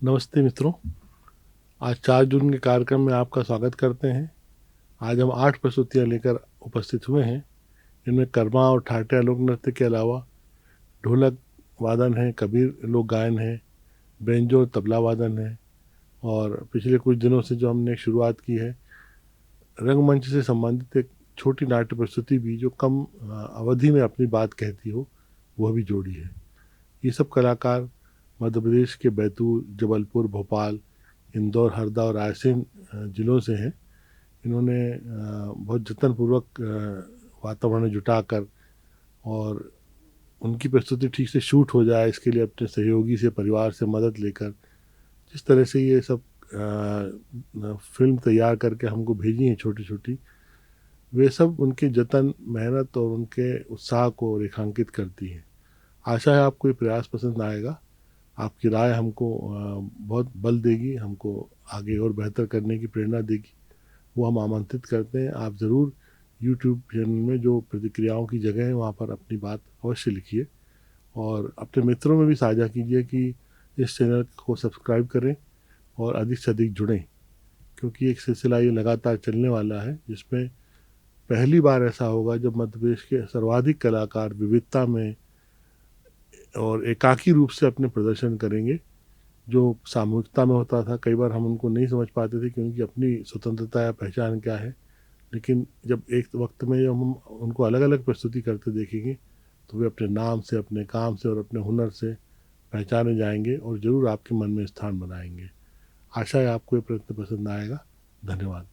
नमस्ते मित्रों। आज 4 जून के कार्यक्रम में आपका स्वागत करते हैं। आज हम 8 प्रस्तुतियाँ लेकर उपस्थित हुए हैं। इनमें कर्मा और ठाटिया लोक नृत्य के अलावा ढोलक वादन है, कबीर लोक गायन है, बेंजो और तबला वादन है, और पिछले कुछ दिनों से जो हमने शुरुआत की है रंगमंच से संबंधित एक छोटी नाट्य प्रस्तुति भी जो कम अवधि में अपनी बात कहती हो, वह भी जोड़ी है। ये सब कलाकार मध्य प्रदेश के बैतूल, जबलपुर, भोपाल, इंदौर, हरदा और रायसेन जिलों से हैं। इन्होंने बहुत जतनपूर्वक वातावरण जुटाकर और उनकी प्रस्तुति ठीक से शूट हो जाए इसके लिए अपने सहयोगी से, परिवार से मदद लेकर जिस तरह से ये सब फिल्म तैयार करके हमको भेजी हैं छोटी छोटी, वे सब उनके जतन, मेहनत और उनके उत्साह को रेखांकित करती हैं। आशा है आपको ये प्रयास पसंद आएगा। आपकी राय हमको बहुत बल देगी, हमको आगे और बेहतर करने की प्रेरणा देगी। वो हम आमंत्रित करते हैं। आप ज़रूर यूट्यूब चैनल में जो प्रतिक्रियाओं की जगह है वहाँ पर अपनी बात अवश्य लिखिए और अपने मित्रों में भी साझा कीजिए कि इस चैनल को सब्सक्राइब करें और अधिक से अधिक जुड़ें, क्योंकि एक सिलसिला ये लगातार चलने वाला है जिसमें पहली बार ऐसा होगा जब मध्य प्रदेश के सर्वाधिक कलाकार विविधता में और एकाकी रूप से अपने प्रदर्शन करेंगे। जो सामूहिकता में होता था, कई बार हम उनको नहीं समझ पाते थे कि उनकी अपनी स्वतंत्रता या पहचान क्या है, लेकिन जब एक वक्त में जब हम उनको अलग अलग प्रस्तुति करते देखेंगे तो वे अपने नाम से, अपने काम से और अपने हुनर से पहचाने जाएंगे और ज़रूर आपके मन में स्थान बनाएंगे। आशा है आपको ये प्रयत्न पसंद आएगा। धन्यवाद।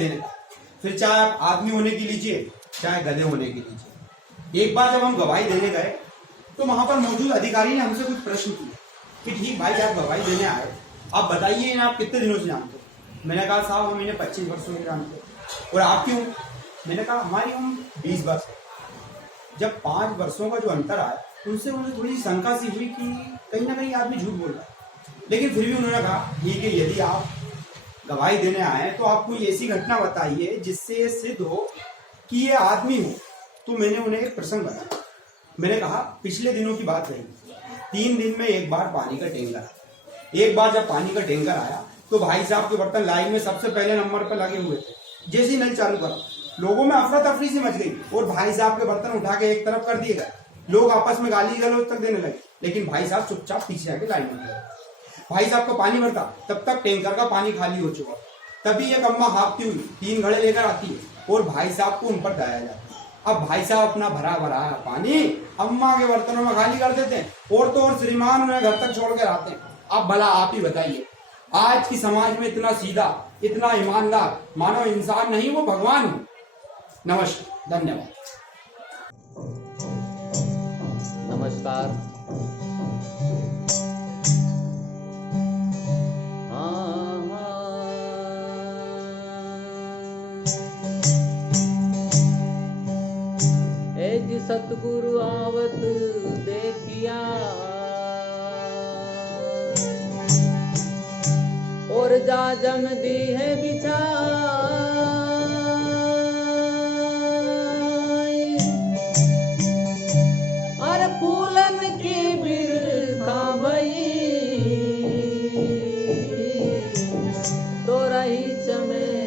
देने का। फिर चाहे आप आदमी होने की लीजिए, चाहे गधे होने की लीजिए। एक बार जब हम गवाही देने गए तो वहां पर मौजूद अधिकारी ने हमसे कुछ प्रश्न किए कि ठीक भाई, आप गवाही देने आए, आप बताइए इन्हें आप कितने दिनों से जानते हो। मैंने कहा साहब हम इन्हें 25 वर्षों से जानते हो। और आप क्यों? मैंने कहा हमारी उम्र 20 वर्ष है। जब 5 वर्षों का जो अंतर आया, उनसे मुझे थोड़ी सी शंका सी हुई कि कहीं ना कहीं आदमी झूठ बोल रहा है। लेकिन फिर भी उन्होंने कहा ठीक है, यदि आप गवाही देने आए तो आप कोई ऐसी घटना बताइए जिससे सिद्ध हो कि ये आदमी हो। तो मैंने उन्हें एक प्रसंग बताया। मैंने कहा पिछले दिनों की बात रही, 3 दिन में एक बार पानी का टैंकर आया। एक बार जब पानी का टैंकर आया तो भाई साहब के बर्तन लाइन में सबसे पहले नंबर पर लगे हुए थे। जैसे ही नल चालू करा, लोगों में अफरा तफरी सी मच गई और भाई साहब के बर्तन उठा के एक तरफ कर दिए गए। लोग आपस में गाली गलौज तक देने लगे, लेकिन भाई साहब चुपचाप पीछे आके लाइन में गए। भाई साहब का पानी भरता, तब तक टैंकर का पानी खाली हो चुका। तभी एक अम्मा हाँफती हुई 3 घड़े लेकर आती है और भाई साहब को उन पर दया जाता है। अब भाई साहब अपना भरा भरा पानी अम्मा के बर्तनों में खाली कर देते हैं और तो और श्रीमान उन्हें घर तक छोड़ कर आते हैं। अब भला आप ही बताइए, आज की समाज में इतना सीधा, इतना ईमानदार मानो इंसान नहीं, वो भगवान हो। नमस्कार, धन्यवाद। नमस्कार। सतगुरु आवत देखिया और जा जम दी है बिछाई, और फूलन की बिरखा भई तो रही चमेली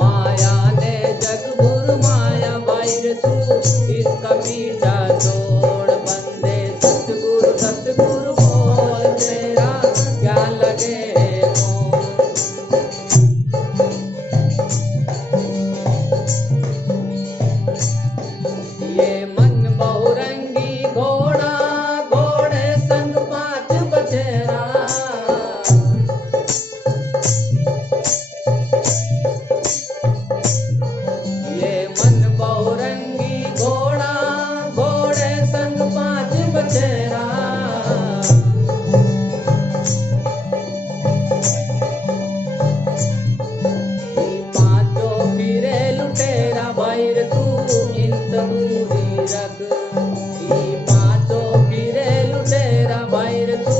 माया ने जग गुरु माया बाहर तू इसका मीठा जोड़ बंदे सतगुरु बोल तेरा क्या लगे ये मन बहुरंगी घोड़ा घोड़े संग पांच बछेरा ये मन बहुरंगी घोड़ा घोड़े संग पांच बछेरा पांचों फिरे लुटेरा बाहर तू इंत दूरी रख पांचों फिरे लुटेरा बाहर तू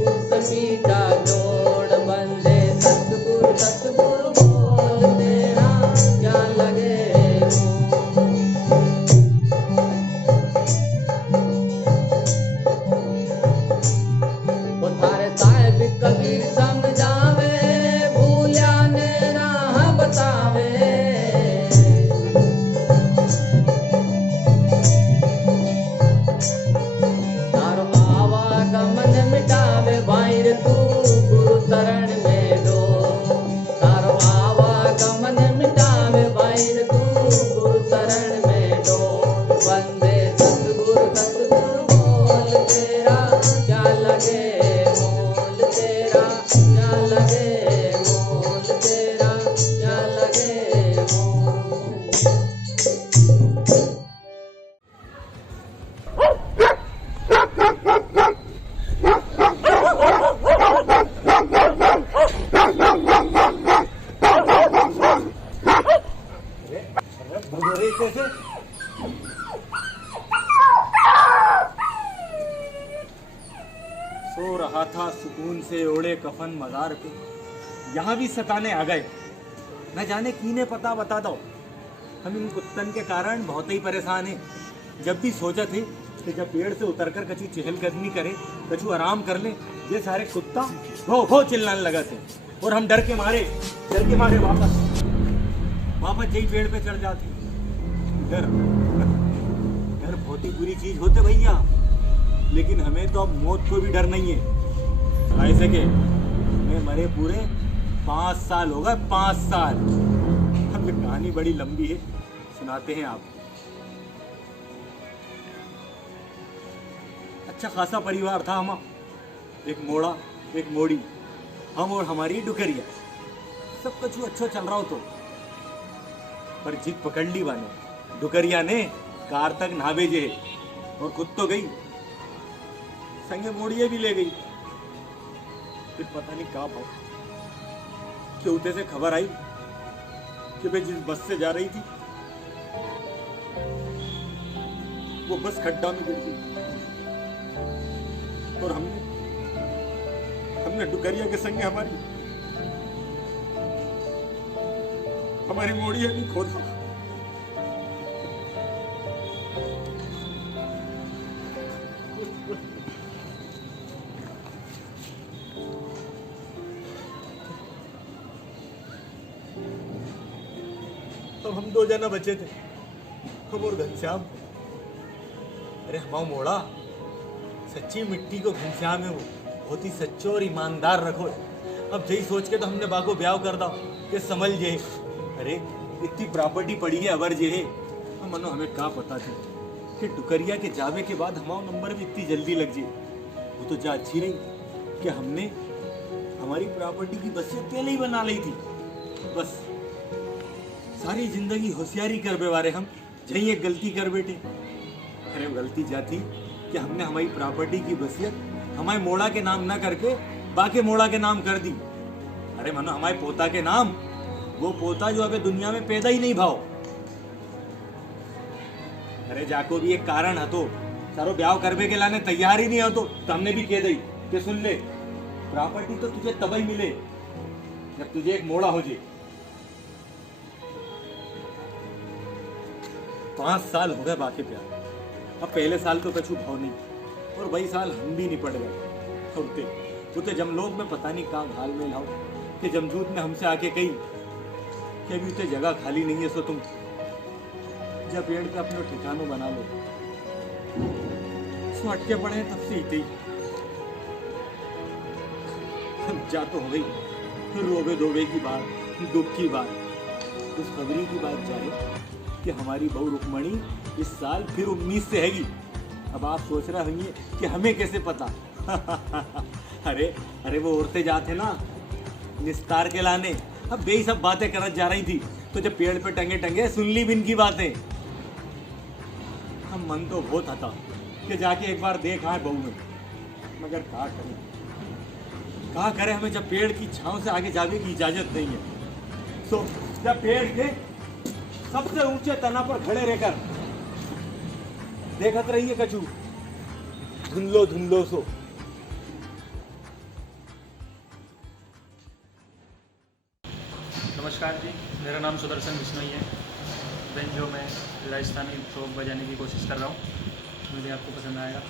इंत मीठा जोड़ बंदे सतगुरु बोल तेरा क्या लगे वो थारे साहिब कबीर समझावे भूलिया ने राह बतावे तारो आवागमन मिटावे बाहर तू गुरु शरण में दो तारो आवागमन मिटावे बाहर तू गुरु शरण में दो वंदे सतगुरु बोल तेरा क्या लगे मोल तेरा क्या लगे मोल तेरा क्या लगे मोल सो रहा था सुकून से ओढ़े कफन मजार पे, यहाँ भी सताने आ गए। न जाने कीने पता बता दो, हम इन कुत्तन के कारण बहुत ही परेशान हैं। जब भी सोचा थे कि जब पेड़ से उतरकर कछु चहलकदमी करे, कछु आराम कर ले, ये सारे कुत्ता भो भो चिल्लाने लगा थे और हम डर के मारे वापस यही पेड़ पे चढ़ जाते। डर डर बहुत ही बुरी चीज होते भैया, लेकिन हमें तो अब मौत को भी डर नहीं है। ऐसे के हमें मरे पूरे 5 साल हो गए, 5 साल। अब ये कहानी बड़ी लंबी है, सुनाते हैं आप। अच्छा खासा परिवार था हमारा, एक मोड़ा एक मोड़ी, हम और हमारी डुकरिया। सब कुछ अच्छा चल रहा हो तो, पर जिद पकड़ ली बाने डुकरिया ने, कार तक ना भेजे और खुद तो गई, संगे मोड़िए भी ले गई। फिर पता नहीं कहाँ भाव कि उते से खबर आई कि भाई जिस बस से जा रही थी वो बस खड्डा में गिर गई और हमने डुकरिया के संगे हमारी मोड़िया भी खो दी। तब हम 2 जना बचे थे, हम और घनश्याम। अरे हमारा मोड़ा सच्ची मिट्टी को घनश्याम है, वो बहुत ही सच्चो और ईमानदार रखो। अब यही सोच के तो हमने बाको ब्याह कर दा कि समझ जे। अरे इतनी प्रॉपर्टी पड़ी है अबर जे है, हम मनो हमें क्या पता थी कि डुकरिया के जावे के बाद हमारा नंबर भी इतनी जल्दी लग जाए। वो तो जा अच्छी रही कि हमने हमारी प्रॉपर्टी की बसें पहले ही बना ली थी। बस सारी जिंदगी होशियारी कर बेवारे हम यही एक गलती कर बैठे। अरे वो गलती जाती कि हमने हमारी प्रॉपर्टी की वसीयत हमारे मोड़ा के नाम ना करके बाके मोड़ा के नाम कर दी। अरे मनो हमारे पोता के नाम, वो पोता जो अबे दुनिया में पैदा ही नहीं भाव। अरे जाको भी एक कारण हतो, सारो ब्याह करबे के लाने तैयार ही नहीं हतो, तो हमने भी कह दी कि सुन ले, प्रॉपर्टी तो तुझे तभी मिले जब तुझे एक मोड़ा हो जाए। 5 साल हो गए बाकी प्यार। अब पहले साल तो कछु भाव नहीं, और वही साल हम भी निपट गए। उते जमलोक में पता नहीं कहाँ घाल में लाओ कि जमदूत ने हमसे आके कही कि अभी उतने जगह खाली नहीं है, सो तुम जब पेड़ पे अपने ठिकानों बना लो। सो अटके पड़े हैं तब से इतने ही। जा तो हो गई, फिर रोबे धोबे की बात, दुख की बात, खुशखबरी की बात जाए कि हमारी बहू रुक्मणी इस साल फिर 19 से हैगी। अब आप सोच रहे होंगे कि हमें कैसे पता। अरे वो औरतें जाते ना निस्तार के लाने, अब बेही सब बातें करत जा रही थी, तो जब पेड़ पे टंगे टंगे सुन ली बिन की बातें। हम मन तो बहुत था कि जाके एक बार देख आए बहू में, मगर कहा करें हमें जब पेड़ की छांव से आगे जाने की इजाजत नहीं है। सो जब पेड़ के सबसे ऊंचे तना पर खड़े रहकर देखत रहिए कचू धुंधलो धुंधलो सो। नमस्कार जी, मेरा नाम सुदर्शन बिश्नोई है। बेंजो में राजस्थानी फ्रॉक बजाने की कोशिश कर रहा हूँ, मुझे आपको पसंद आएगा।